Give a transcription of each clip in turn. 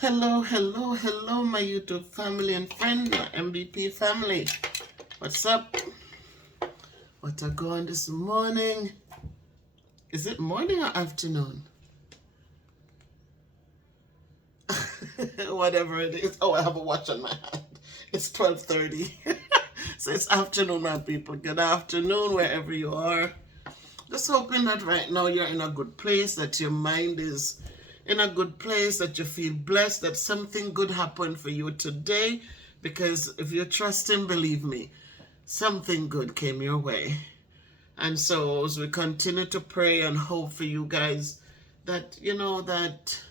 Hello, hello, hello, my YouTube family and friend, my MVP family. What's up? What are going this morning? Is it morning or afternoon? Whatever it is. Oh, I have a watch on my hand. It's 12:30. So it's afternoon, my people. Good afternoon, wherever you are. Just hoping that right now you're in a good place, that your mind is in a good place, that you feel blessed, that something good happened for you today. Because if you trust Him, believe me, something good came your way. And so as we continue to pray and hope for you guys, that that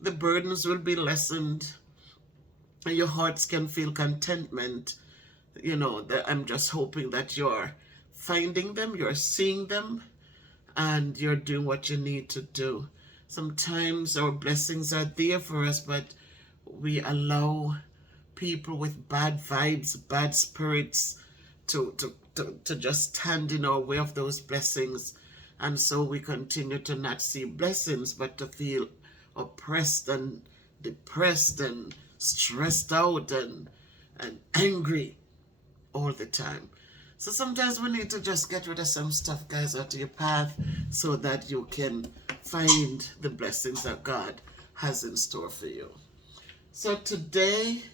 the burdens will be lessened and your hearts can feel contentment. That I'm just hoping that you're finding them, you're seeing them, and you're doing what you need to do. Sometimes our blessings are there for us, but we allow people with bad vibes, bad spirits to just stand in our way of those blessings. And so we continue to not see blessings, but to feel oppressed and depressed and stressed out and angry all the time. So sometimes we need to just get rid of some stuff, guys, out of your path so that you can find the blessings that God has in store for you. So today,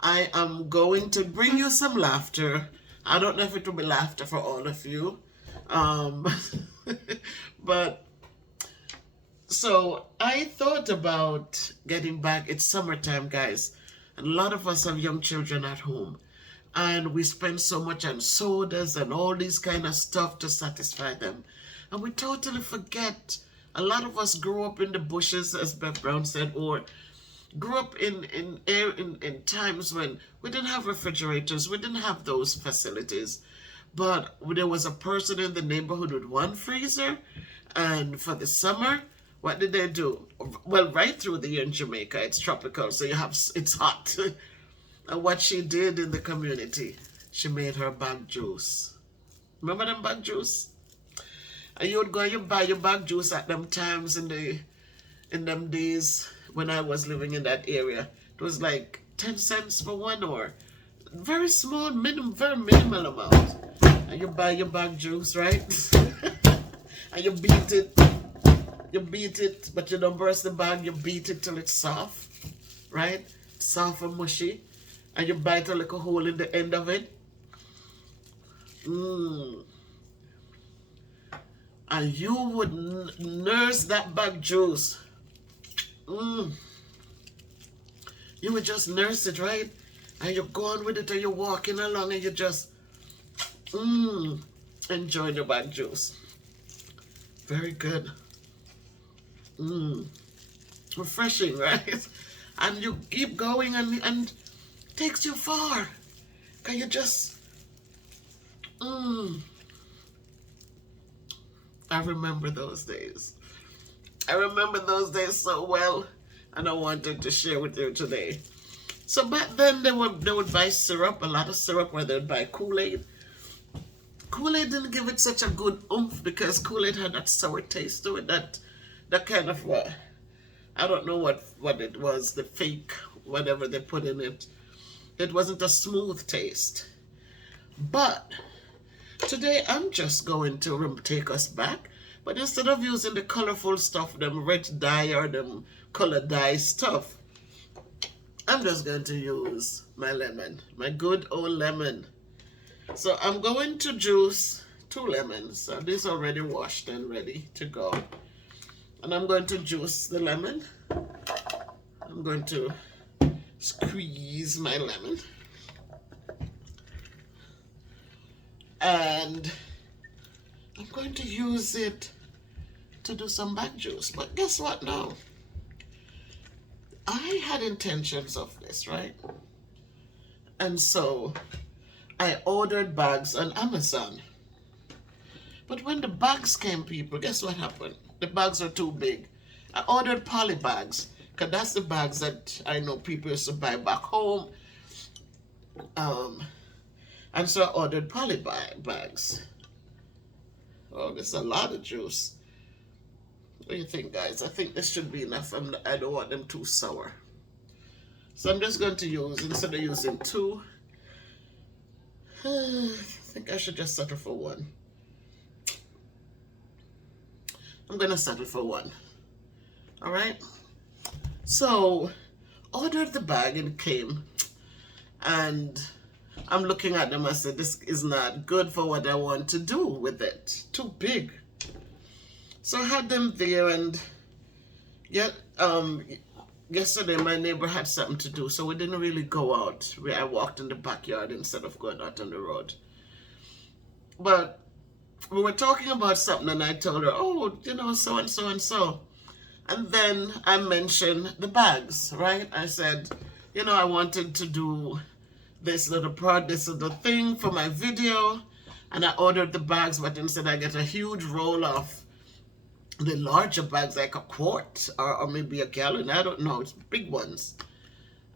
I am going to bring you some laughter. I don't know if it will be laughter for all of you. Um, but so I thought about getting back. It's summertime, guys. And a lot of us have young children at home. And we spend so much on sodas and all these kind of stuff to satisfy them. And we totally forget. A lot of us grew up in the bushes, as Beth Brown said, or grew up in times when we didn't have refrigerators, we didn't have those facilities. But there was a person in the neighborhood with one freezer, and for the summer, what did they do? Well, right through the year in Jamaica, it's tropical, so it's hot. And what she did in the community, she made her bag juice. Remember them bag juice? And you would go and you buy your bag juice at them times in them days when I was living in that area. It was like 10 cents for one, or very small, very minimal amount. And you buy your bag juice, right? And you beat it. You beat it, but you don't burst the bag. You beat it till it's soft, right? Soft and mushy. And you bite a little hole in the end of it. And you would nurse that bag juice. You would just nurse it, right? And you're going with it and you're walking along and you just enjoy the bag juice. Very good. Refreshing, right? And you keep going and takes you far. Can you just I remember those days. I remember those days so well, and I wanted to share with you today. So back then they would buy syrup, a lot of syrup, where they'd buy Kool-Aid. Kool-Aid didn't give it such a good oomph because Kool-Aid had that sour taste to it, that kind of I don't know what it was, the fake whatever they put in it. It wasn't a smooth taste. But today I'm just going to take us back, but instead of using the colorful stuff, them red dye or them color dye stuff, I'm just going to use my lemon, my good old lemon. So I'm going to juice 2 lemons. So this already washed and ready to go. And I'm going to juice the lemon. I'm going to squeeze my lemon. And I'm going to use it to do some back juice. But guess what now? I had intentions of this, right? And so I ordered bags on Amazon. But when the bags came, people, guess what happened? The bags are too big. I ordered poly bags, because that's the bags that I know people used to buy back home. And so I ordered poly bags. Oh, there's a lot of juice. What do you think, guys? I think this should be enough. I don't want them too sour. So I'm just going to use, instead of using 2, I think I should just settle for 1. I'm going to settle for 1. All right? So, ordered the bag and it came. And I'm looking at them. I said, this is not good for what I want to do with it. Too big. So I had them there, and yet, yesterday my neighbor had something to do, so we didn't really go out. I walked in the backyard instead of going out on the road. But we were talking about something, and I told her, oh, you know, so and so and so. And then I mentioned the bags, right? I said, you know, I wanted to do this little thing for my video, and I ordered the bags, but instead I get a huge roll of the larger bags, like a quart or maybe a gallon. I don't know. It's big ones.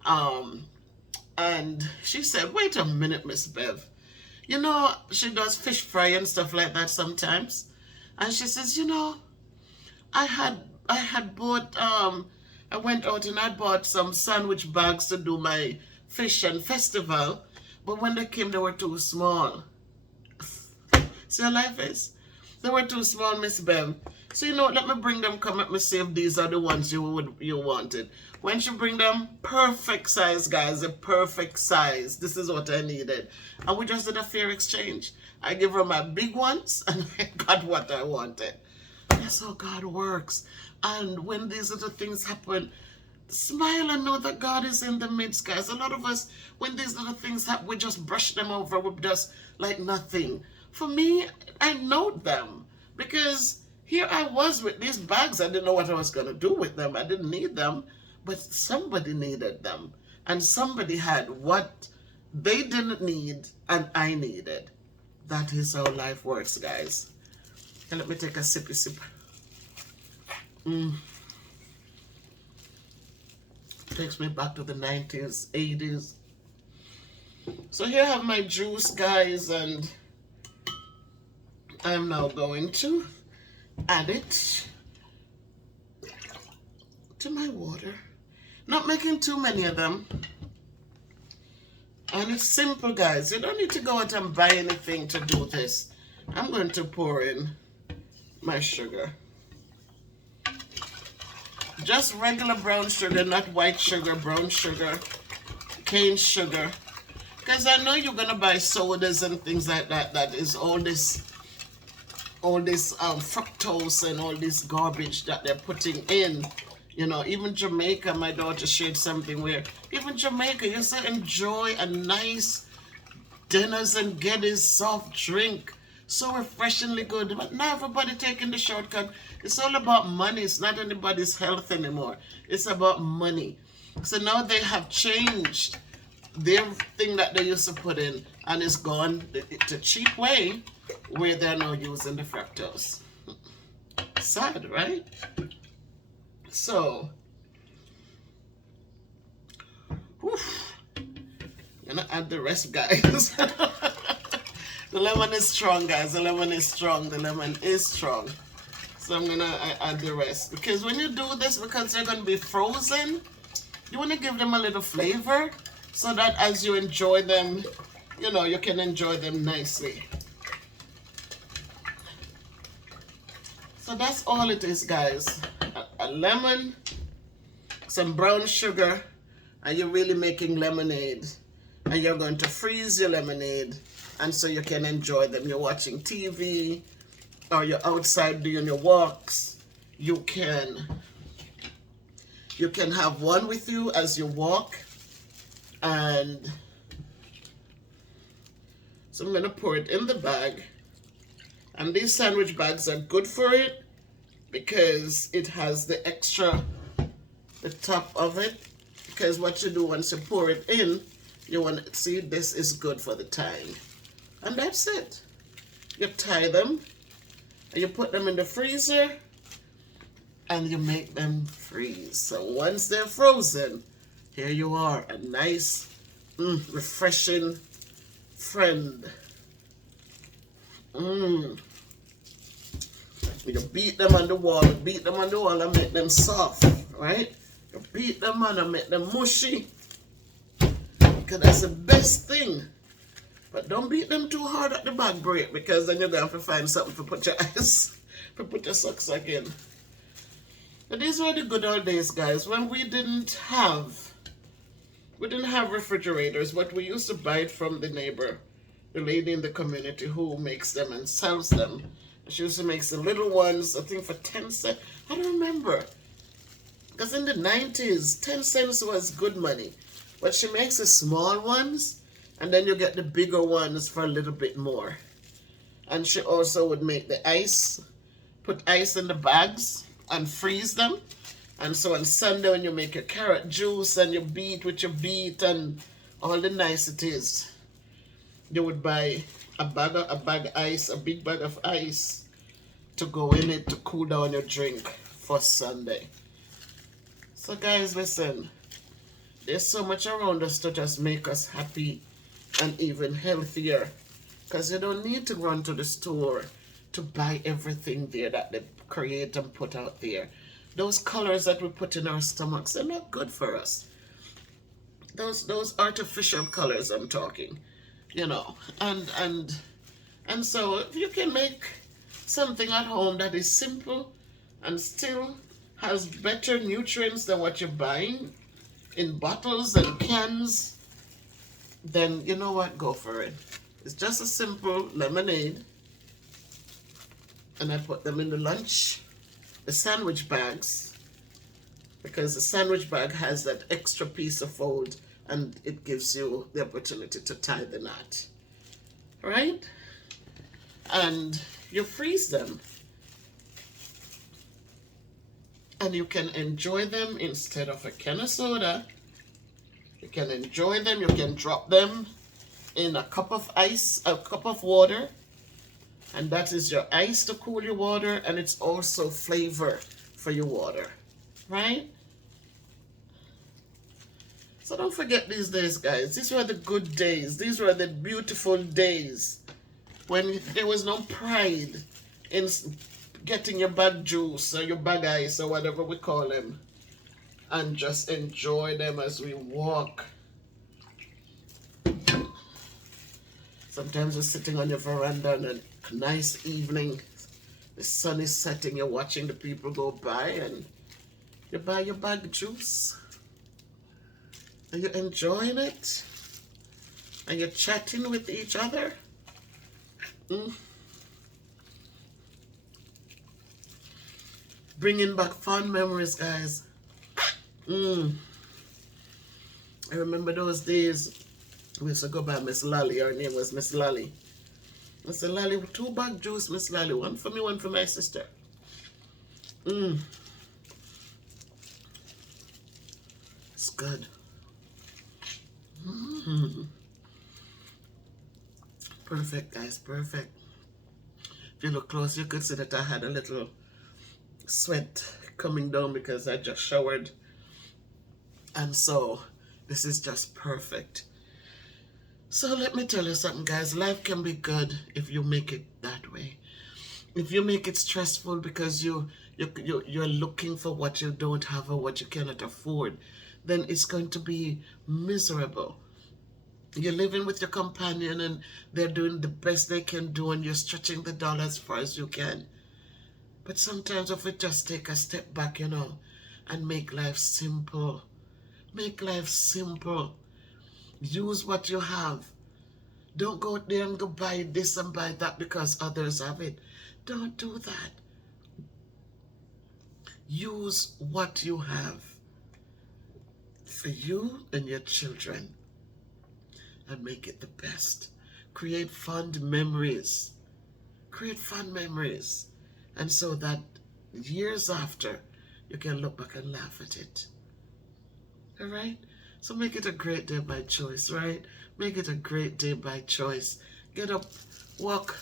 And she said, wait a minute, Miss Bev. You know, she does fish fry and stuff like that sometimes. And she says, you know, I had bought, I went out and I bought some sandwich bags to do my fish and festival. But when they came, they were too small. See how life is? They were too small, Miss Bev. So you know what, let me bring them, come let me see if these are the ones you wanted. When she bring them, perfect size, guys, a perfect size. This is what I needed. And we just did a fair exchange. I gave her my big ones and I got what I wanted. That's how God works. And when these little things happen, smile and know that God is in the midst, guys. A lot of us, when these little things happen, we just brush them over. We just like nothing. For me, I know them because here I was with these bags. I didn't know what I was going to do with them. I didn't need them, but somebody needed them. And somebody had what they didn't need and I needed. That is how life works, guys. And let me take a sippy sip. Takes me back to the 90s, 80s. So here I have my juice, guys, and I'm now going to add it to my water. Not making too many of them. And it's simple, guys. You don't need to go out and buy anything to do this. I'm going to pour in my sugar. Just regular brown sugar, not white sugar, brown sugar, cane sugar. Because I know you're going to buy sodas and things like that. That is all this fructose and all this garbage that they're putting in. You know, even Jamaica, my daughter shared something where even Jamaica, you say enjoy a nice Dennis and Geddes soft drink. So refreshingly good. But now everybody taking the shortcut. It's all about money. It's not anybody's health anymore. It's about money. So now they have changed their thing that they used to put in, and it's gone the cheap way where they're now using the fructose. Sad, right? So, I'm gonna add the rest, guys. The lemon is strong, guys. The lemon is strong. The lemon is strong. So I'm gonna add the rest, because when you do this, because they're gonna be frozen, you want to give them a little flavor so that as you enjoy them, you know, you can enjoy them nicely. So that's all it is, guys. A lemon, some brown sugar, and you're really making lemonade. And you're going to freeze your lemonade, and so you can enjoy them. You're watching TV, or you're outside doing your walks. You can have one with you as you walk. And so I'm going to pour it in the bag. And these sandwich bags are good for it because it has the top of it. Because what you do once you pour it in, you want to see this is good for the tying. And that's it. You tie them and you put them in the freezer and you make them freeze. So once they're frozen, here you are, a nice, refreshing friend. You beat them on the wall, and make them soft, right? You beat them on and make them mushy. Because that's the best thing. But don't beat them too hard at the back break, because then you're going to have to find something to put your eyes, to put your socks in. But these were the good old days, guys, when we didn't have refrigerators, but we used to buy it from the neighbor, the lady in the community who makes them and sells them. She used to make the little ones, I think for 10 cents. I don't remember. Because in the 90s, 10 cents was good money. But she makes the small ones, and then you get the bigger ones for a little bit more. And she also would make the ice, put ice in the bags and freeze them. And so on Sunday when you make your carrot juice and you beat with your beet and all the niceties, you would buy a big bag of ice to go in it to cool down your drink for Sunday. So guys, listen, there's so much around us to just make us happy and even healthier, because you don't need to run to the store to buy everything there that they create and put out there. Those colors that we put in our stomachs, they're not good for us. Those artificial colors I'm talking, you know. And so if you can make something at home that is simple and still has better nutrients than what you're buying in bottles and cans, then you know what, go for it. It's just a simple lemonade, and I put them in the sandwich bags, because the sandwich bag has that extra piece of fold and it gives you the opportunity to tie the knot, right? And you freeze them, and you can enjoy them instead of a can of soda. You can enjoy them. You can drop them in a cup of ice, a cup of water, and that is your ice to cool your water, and it's also flavor for your water, right? So don't forget these days, guys. These were the good days. These were the beautiful days when there was no pride in getting your bag juice or your bag ice or whatever we call them, and just enjoy them as we walk. Sometimes you're sitting on your veranda on a nice evening, the sun is setting, you're watching the people go by, and you buy your bag juice, and you're enjoying it, and you're chatting with each other. Bringing back fond memories, guys. I remember those days. We used to go by Miss Lally. Her name was Miss Lally. I said, Lally, 2 bag juice, Miss Lally. 1 for me, 1 for my sister. It's good. Perfect, guys, perfect. If you look close, you could see that I had a little sweat coming down because I just showered. And so, this is just perfect. So let me tell you something, guys. Life can be good if you make it that way. If you make it stressful because you're looking for what you don't have or what you cannot afford, then it's going to be miserable. You're living with your companion and they're doing the best they can do, and you're stretching the dollar as far as you can. But sometimes if we just take a step back, you know, and make life simple. Make life simple. Use what you have. Don't go out there and go buy this and buy that because others have it. Don't do that. Use what you have for you and your children and make it the best. Create fond memories. Create fond memories. And so that years after, you can look back and laugh at it. All right? So make it a great day by choice, right? Make it a great day by choice. Get up, walk,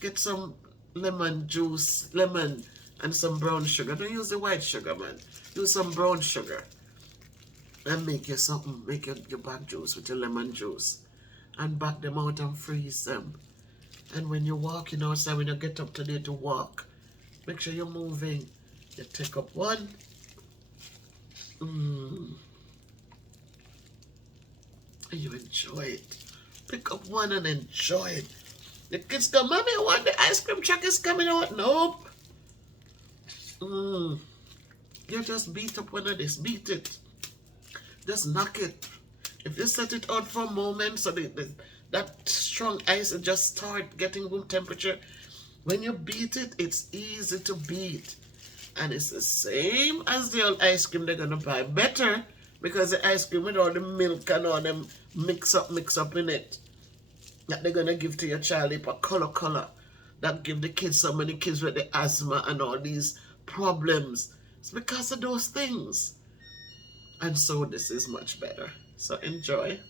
get some lemon juice, lemon and some brown sugar. Don't use the white sugar, man. Use some brown sugar. And make you something, make your bag juice with your lemon juice. And back them out and freeze them. And when you're walking outside, when you get up today to walk, Make sure you're moving. You take up one. And you enjoy it. Pick up one and enjoy it. The kids go, Mommy, I want the ice cream truck is coming out. Nope. You just beat up one of this. Beat it. Just knock it. If you set it out for a moment so that strong ice will just start getting room temperature, when you beat it, it's easy to beat. And it's the same as the old ice cream they're going to buy. Better, because the ice cream with all the milk and all them mix up in it, that they're going to give to your child, a color, that give the kids, so many kids with the asthma and all these problems. It's because of those things. And so this is much better. So enjoy.